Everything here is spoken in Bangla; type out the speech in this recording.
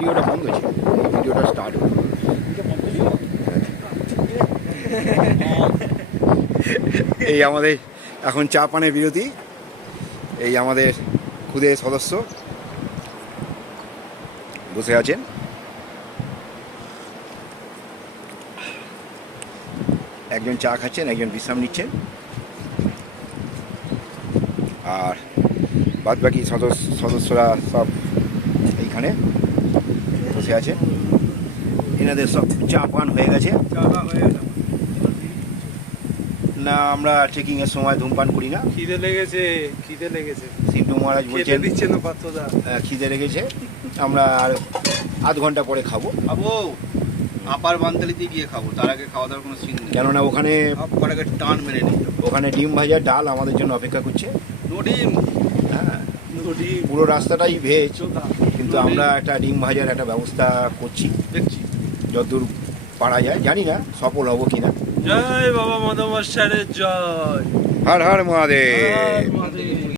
ভিডিওটা বন্ধ ছিল, এই ভিডিওটা স্টার্ট হলো। এই আমাদের এখন চা পানের বিরতি। এই আমাদের খুদে সদস্য বসে আছেন, একজন চা খাচ্ছেন, একজন বিশ্রাম নিচ্ছেন, আর বাদবাকি সদস্যরা সব এইখানে বসে আছে। এনাদের সব চা পান হয়ে গেছে। না, আমরা ট্রেকিংয়ের সময় ধূমপান করি না। খিদে লেগেছে, খিদে লেগেছে। সিন্টু মহারাজ বলছেন দিচ্ছে না পাত্রদা, খিদে লেগেছে, আমরা আর আধ ঘন্টা পরে খাবো। আপার বান্তালিতে গিয়ে খাবো, তার আগে খাওয়া দাওয়ার কোনো সিন নেই। কেননা ওখানে টান মেরে নেই, ওখানে ডিম ভাজা ডাল আমাদের জন্য অপেক্ষা করছে। নো ডিম। হ্যাঁ, পুরো রাস্তাটাই ভেজ, কিন্তু আমরা একটা ডিম ভাজার একটা ব্যবস্থা করছি, দেখছি যতদূর পারা যায়। জানি না সফল হব কিনা। জয় বাবা মদমশারের জয়। হর হর মহাদেব।